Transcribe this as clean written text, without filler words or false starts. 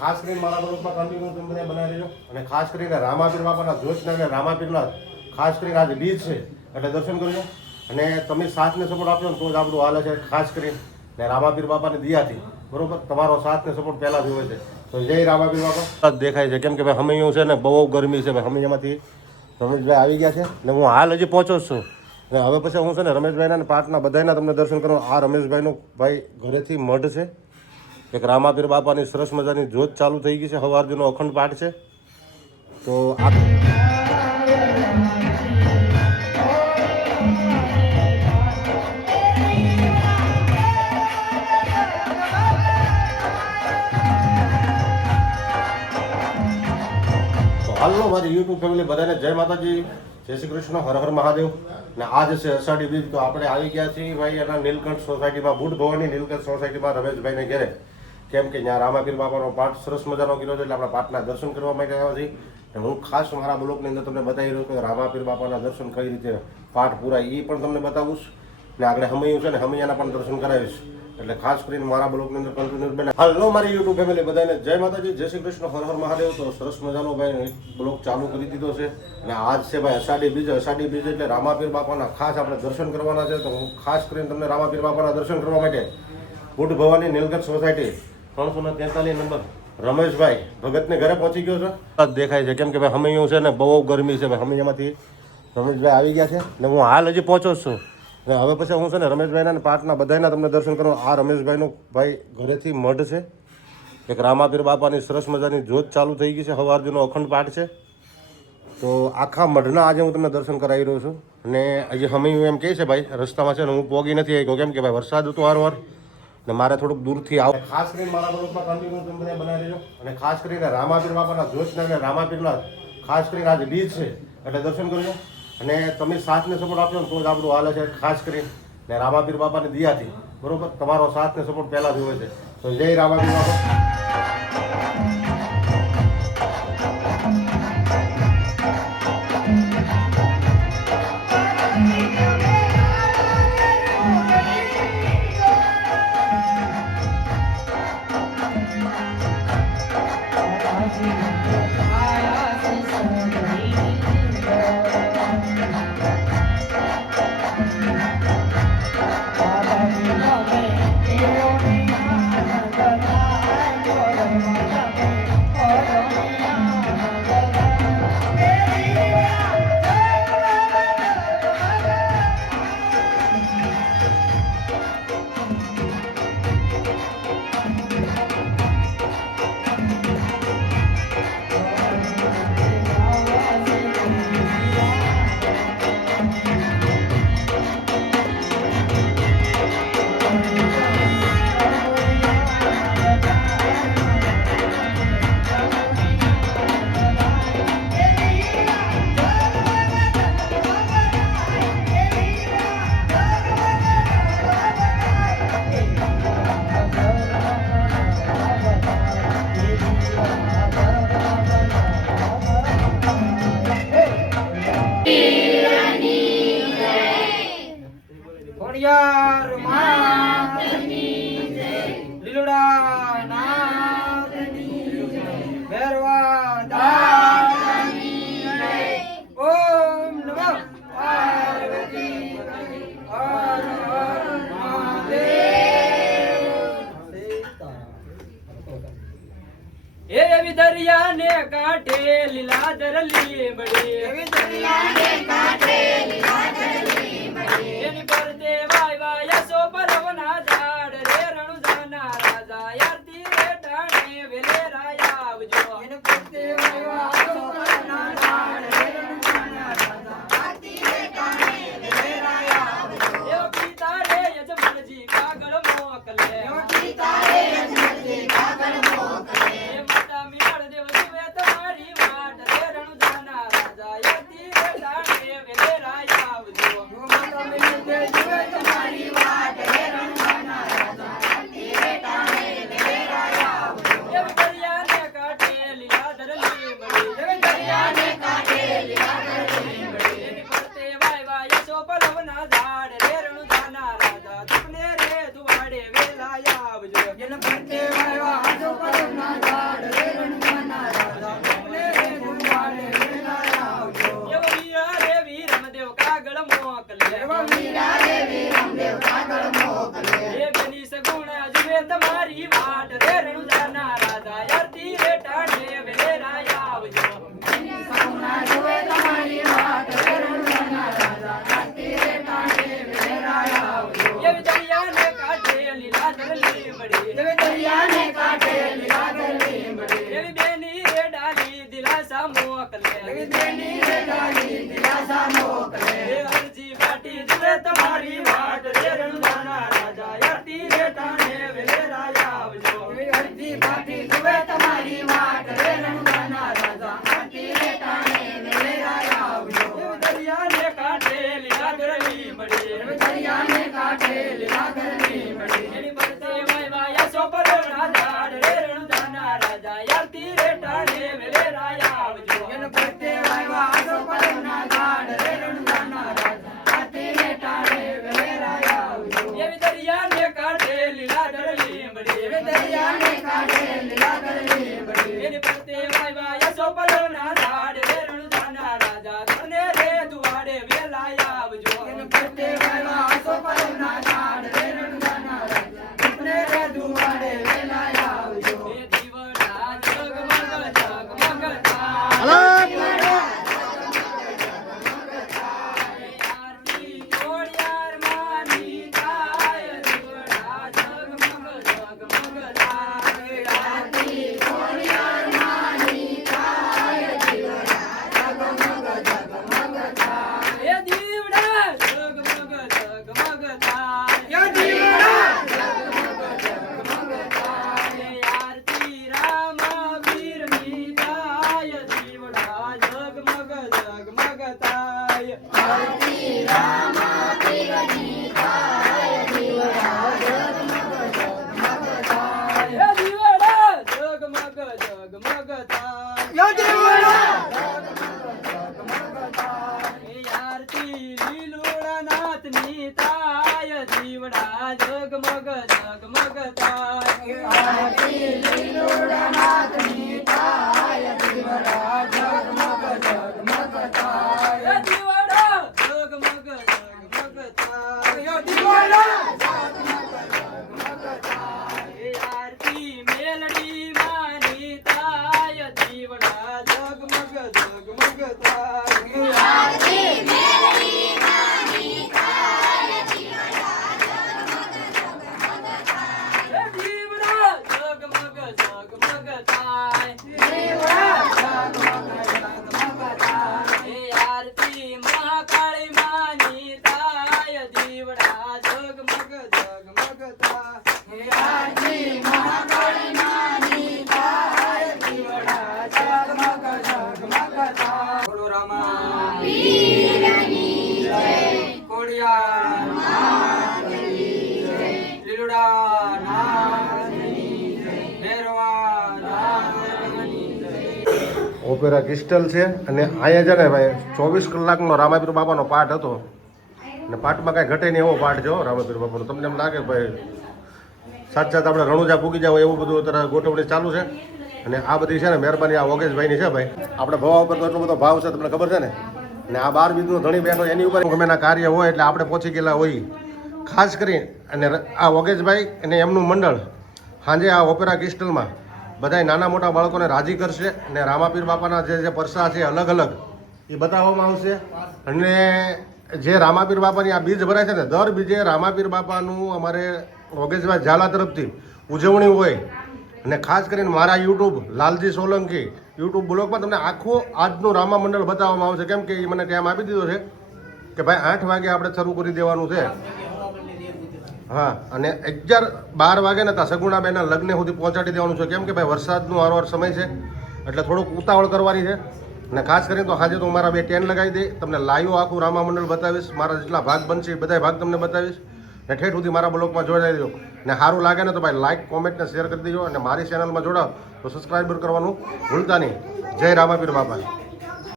ખાસ કરીને મારા બ્લોગમાં કન્ટિન્યુ તમે બધા બનાવી લેજો અને ખાસ કરીને રામાપીર બાપાના જોશના અને રામાપીરના ખાસ કરીને આજે બીજ છે એટલે દર્શન કરજો અને તમે સાથને સપોર્ટ આપજો ને તો જ આપણું હાલે છે. ખાસ કરીને ને રામાપીર બાપાની દિયાથી બરોબર તમારો સાથ ને સપોર્ટ પહેલા જોવે છે. તો જય રામાપીર બાપા દેખાય છે કેમ કે ભાઈ હમૈયું છે ને બહુ ગરમી છે ભાઈ હમૈયામાંથી રમેશભાઈ આવી ગયા છે ને હું હાલ હજી પહોંચો જ છું ને હવે પછી હું છે ને રમેશભાઈના પાઠના બધાના તમને દર્શન કરો. આ રમેશભાઈનું ભાઈ ઘરેથી મઢ છે, એક રામાપીર બાપાની સરસ મજાની જોત ચાલુ થઈ ગઈ છે, સવારનો અખંડ પાઠ છે. તો આ હાલો મારી યુટ્યુબ ફેમિલી બધાને જય માતાજી, જય શ્રી કૃષ્ણ, હર હર મહાદેવ. ને આજ છે અષાઢી બીજ. તો આપણે આવી ગયા છીએ ભાઈ એના નીલકંઠ સોસાયટીમાં, બુટ ભવાની નીલકંઠ સોસાયટીમાં રમેશભાઈને ઘરે, કેમ કે ત્યાં રામાપીર બાપાનો પાઠ સરસ મજાનો કર્યો છે એટલે આપણે પાઠના દર્શન કરવા માટે આવ્યા છીએ. અને હું ખાસ મારા બ્લોગની અંદર તમને બતાવી રહ્યો કે રામાપીર બાપાના દર્શન કઈ રીતે પાઠ પૂરા એ પણ તમને બતાવું ને આગળ હમૈયું છે ને હમૈયાના પણ દર્શન કરાવીશ. એટલે ખાસ કરીને મારા બ્લોગની અંદર કન્ટિન્યુઅસ બને. હાલો મારી યુટ્યુબ ફેમિલી બધાને જય માતાજી, જય શ્રી કૃષ્ણ, હર હર મહાદેવ. તો સરસ મજાનો ભાઈ બ્લોગ ચાલુ કરી દીધો છે અને આજ છે ભાઈ અષાઢી બીજ. અષાઢી બીજ એટલે રામાપીર બાપાના ખાસ આપણે દર્શન કરવાના છે. તો હું ખાસ કરીને તમને રામાપીર બાપાના દર્શન કરવા માટે બુટ ભવાની નીલકંઠ સોસાયટી 343 નંબર રમેશભાઈ ભગતને ઘરે પહોંચી ગયો છે. દેખાય છે કેમ કે ભાઈ હમૈયું છે ને બહુ ગરમી છે ભાઈ હમૈયામાંથી રમેશભાઈ આવી ગયા છે ને હું હાલ હજી પહોંચો જ છું ને હવે પછી હું છે ને રમેશભાઈના પાઠના બધાના તમને દર્શન કરો. આ રમેશભાઈનું ભાઈ ઘરેથી મઢ છે, એક રામાપીર બાપાની સરસ મજાની જોત ચાલુ થઈ ગઈ છે, સવારનો અખંડ પાઠ છે. તો આખા મઢના આજે હું તમને દર્શન કરાવી રહ્યો છું. અને હજી હમૈયું એમ કહે છે ભાઈ રસ્તામાં છે ને હું પોગી નથી આવી ગયો કેમ કે ભાઈ વરસાદ હતો વારવાર ને મારે થોડુંક દૂરથી આવ. ખાસ કરીને મારા બ્લોગમાં કન્ટિન્યુ તમે બધા બનાવી લેજો અને ખાસ કરીને રામાપીર બાપાના જોશના અને રામાપીરના ખાસ કરીને આજે બીજ છે એટલે દર્શન કરજો અને તમે સાથને સપોર્ટ આપજો ને તો જ આપણું હાલે છે. ખાસ કરીને ને રામાપીર બાપાની દિયાથી બરોબર તમારો સાથ ને સપોર્ટ પહેલા જોવે છે. તો જય રામાપીર બાપા. दरिया ने कांठे लीलाधर લીમડી એવી દરિયા ને કાંઠે લીલાધર લીમડી એની પરતે વાયવા યસો પરવના ઝાડ રે રણુજાના રાજા યારતી રે ટાણે વેલે રાયા આવજો એની પરતે વાયવા યસો પરવના ઝાડ રે રણુજાના રાજા યારતી રે ટાણે વેલે રાયા આવજો એવો પિતા રે યજમાનજી કાગળ મોકલે એવો પિતા રે યજમાનજી કાગળ મોકલે દરિયા ને કાંઠે લીલાધર લીમડી મોકલે એ અરજી પાટી જુએ તમારી વાટ રે રણુદાના રાજા આરતી રે ટાણે વેલેરા આવજો દરિયાને કાંઠે લીલા ગરલી મળી એની પરતે વાયા સોપરોના ઝાડ રે રણુદાના રાજા આરતી રે ટાણે વેલેરા આવજો એવી દરિયાને કાંઠે લીલા ગરલી મળી એની પરતે વાયા સોપરોના ઝાડ રે રણુદાના રાજા તને રે દુવાડે વેલા આવજો એ દીવડા જગમગ જગમગ થાય આરતી જોડિયાર માની થાય દીવડા જગમગ જગમગ થાય આરતી જોડિયાર માની થાય દીવડા જગમગ જગમગ થાય એ દીવડા જગમગ જગમગ થાય એ દીવડા આરતી રામા વીરની થાય દીવડા જગમગ જગમગ થાય એ દીવડા જગમગ જગમગ થાય એ આરતી લીલુડા નાથની થાય દીવડા જગમગ જગમગ થાય એ દીવડા જગમગ જગમગ થાય એ આરતી મેલડી માની થાય દીવડા જગમગ જગમગ થાય એ દીવડા જગમગ જગમગ થાય એ આરતી મહાકાળી માની થાય દીવડા જગમગ જગમગ થાય બોલો રામા કોડિયા લીલુડા ઓપેરા ક્રિસ્ટલ છે અને અહીંયા છે ને ભાઈ 24 કલાકનો રામાપીર બાપાનો પાઠ હતો અને પાઠમાં કાંઈ ઘટે નહીં એવો પાઠ છે હો રામાપીર બાપાનો. તમને એમ લાગે ભાઈ સાત સાત આપણે રણુજા પૂગી જાવ એવું બધું અત્યારે ગોઠવણી ચાલુ છે. અને આ બધી છે ને મહેરબાની આ વોગેશભાઈની છે ભાઈ. આપણે ભવા ઉપર તો એટલો બધો ભાવ છે તમને ખબર છે ને. અને આ 12 બીજનો ધણી બેઠો એની ઉપર ગમેના કાર્ય હોય એટલે આપણે પહોંચી ગયેલા હોઈએ. ખાસ કરી અને આ વોગેશભાઈ અને એમનું મંડળ સાંજે આ ઓપેરા ક્રિસ્ટલમાં બધાય નાના મોટા બાળકોને રાજી કરશે અને રામાપીર બાપાના જે પરસા છે અલગ અલગ એ બતાવવામાં આવશે. અને જે રામાપીર બાપાની આ બીજ ભરાય છે ને દર બીજે રામાપીર બાપાનું અમારે વોગેશભાઈ ઝાલા તરફથી ઉજવણી હોય. અને ખાસ કરીને મારા યુટ્યુબ લાલજી સોલંકી યુટ્યુબ બ્લોગમાં તમને આખું આજનું રામા મંડળ બતાવવામાં આવશે. કેમ કે એ મને ટાઈમ આપી દીધો છે કે ભાઈ 8 વાગે આપણે શરૂ કરી દેવાનું છે. હા, અને 12 વાગે ને ત્યાં સગુણાબેનના લગ્ન સુધી પહોંચાડી દેવાનું છે. કેમ કે ભાઈ વરસાદનું વારવાર સમય છે એટલે થોડુંક ઉતાવળ કરવાની છે. અને ખાસ કરીને તો આજે તો મારા 2 ટેન લગાવી દઈ તમને લાઈવ આખું રામા મંડળ બતાવીશ. મારા જેટલા ભાગ બનશે એ બધા ભાગ તમને બતાવીશ. ને ઠેઠ સુધી મારા બ્લોગમાં જોડાઈ દેજો. ને સારું લાગે ને તો ભાઈ લાઈક કોમેન્ટ ને શેર કરી દેજો. અને મારી ચેનલમાં જોડાવ તો સબસ્ક્રાઈબર કરવાનું ભૂલતા નહીં. જય રામાપીર બાપા.